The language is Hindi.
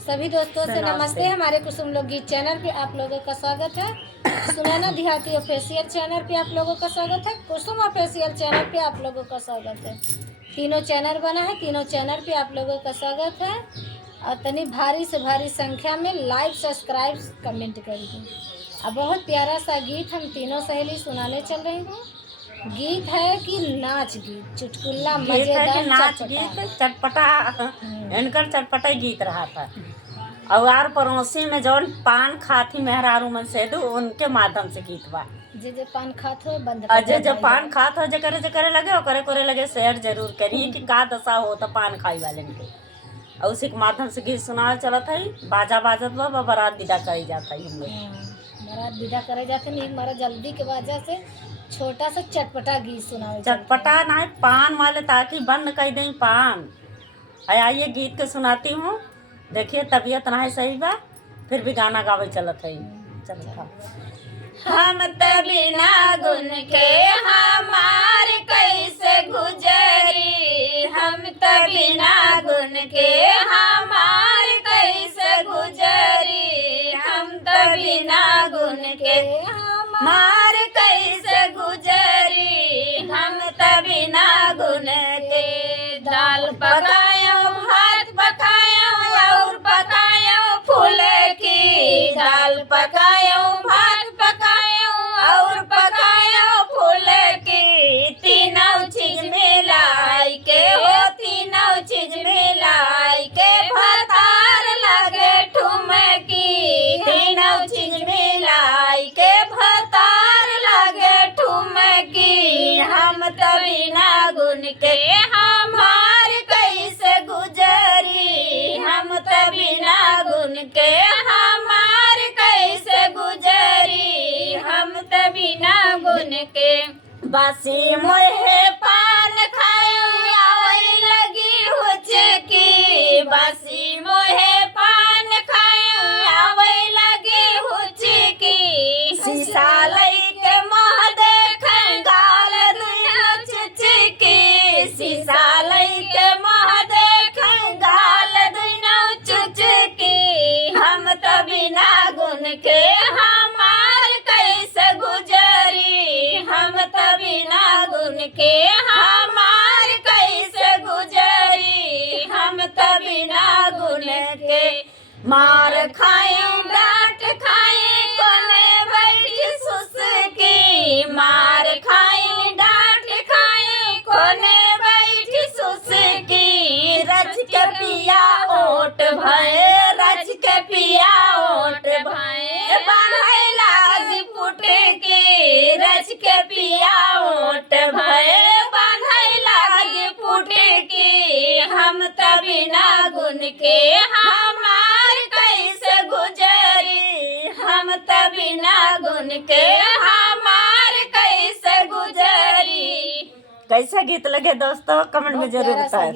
सभी दोस्तों से नमस्ते। हमारे कुसुम लोकगीत चैनल पे आप लोगों का स्वागत है। सुनैना देहाती ऑफिशियल चैनल पे आप लोगों का स्वागत है। कुसुम ऑफिशियल चैनल पे आप लोगों का स्वागत है। तीनों चैनल बना है, तीनों चैनल पे आप लोगों का स्वागत है। और तनी भारी से भारी संख्या में लाइक, सब्सक्राइब, कमेंट करिए। अब बहुत प्यारा सा गीत हम तीनों सहेली सुनाने चल रही हूँ। गीत है कि नाच गीत, चुटकुला, मजेदार, नाच गीत चटपटा इनकर चटपटा गीत रहा था। और पड़ोसी में जौन पान खाती मेहरारू मन से दो उनके माध्यम से गीत बा। जे पान खात हो बंद जे पान खात हो जे करे लगे और करे लगे शेयर जरूर करिए कि का दशा हो तो पान खाई वाले के। और उसी के माध्यम से गीत सुनावे चलत है। बाजा बाजत बा बारात विदा करी जाता है। हम लोग बारात विदा करे जाते नहीं, हमारा जल्दी के वजह से छोटा सा चटपटा गीत सुनावे। चटपटा ना पान वाले ताकि बंद कर दें पान। आइए गीत के सुनाती हूँ। देखिए तबीयत ना है सही बा, फिर भी गाना गावे चलत है। चलो हम बिना गुन के हमार कैसे गुजरी, हम बिना गुन के हमार कैसे गुजरी, हम बिना गुन के हमार कैसे गुजरी, हम बिना गुन के। दाल पकायो, भात पकायो और पकायो फूल की, दाल पकायो, भात पकायो और पकायो फूल की। तीनों चीज मिलाई के हो, तीनों चीज मिलाई के भतार लगे ठुमकी, तीनों चीज मिलाई के भतार लगे ठुमकी। हम बिना गुन के हमार कैसे गुजरी, हम बिना गुन के हमार कैसे गुजरी, हम बिना गुन के। बासी मोहे पान खायो आवे लगी हुचकी, बासी मोहे पान खायो आवे लगी हुचकी। शीशा लइके मुँह देखे गाल दुनो चुचकी, शीशा लइके मुँह देखे गाल दुनो चुचकी। हम बिना गुन के हमार कैसे गुजरी, हम बिना गुन के हमार कैसे गुजरी, हम बिना गुन के। मार खाए डांट खाए कोने बैठी सुसकी, मार खाए डांट खाए कोने बैठी सुसकी। रच के पिया ओट भय, रच के पिया ओट भय, बांधे लागी पुटकी, रच के पिया ओट भय, बांधे लागी पुटकी। हम बिना गुन के हमार कैसे गुजरी, हम बिना गुन के हमार कैसे गुजरी। कैसा गीत लगे दोस्तों कमेंट में जरूर बताएं।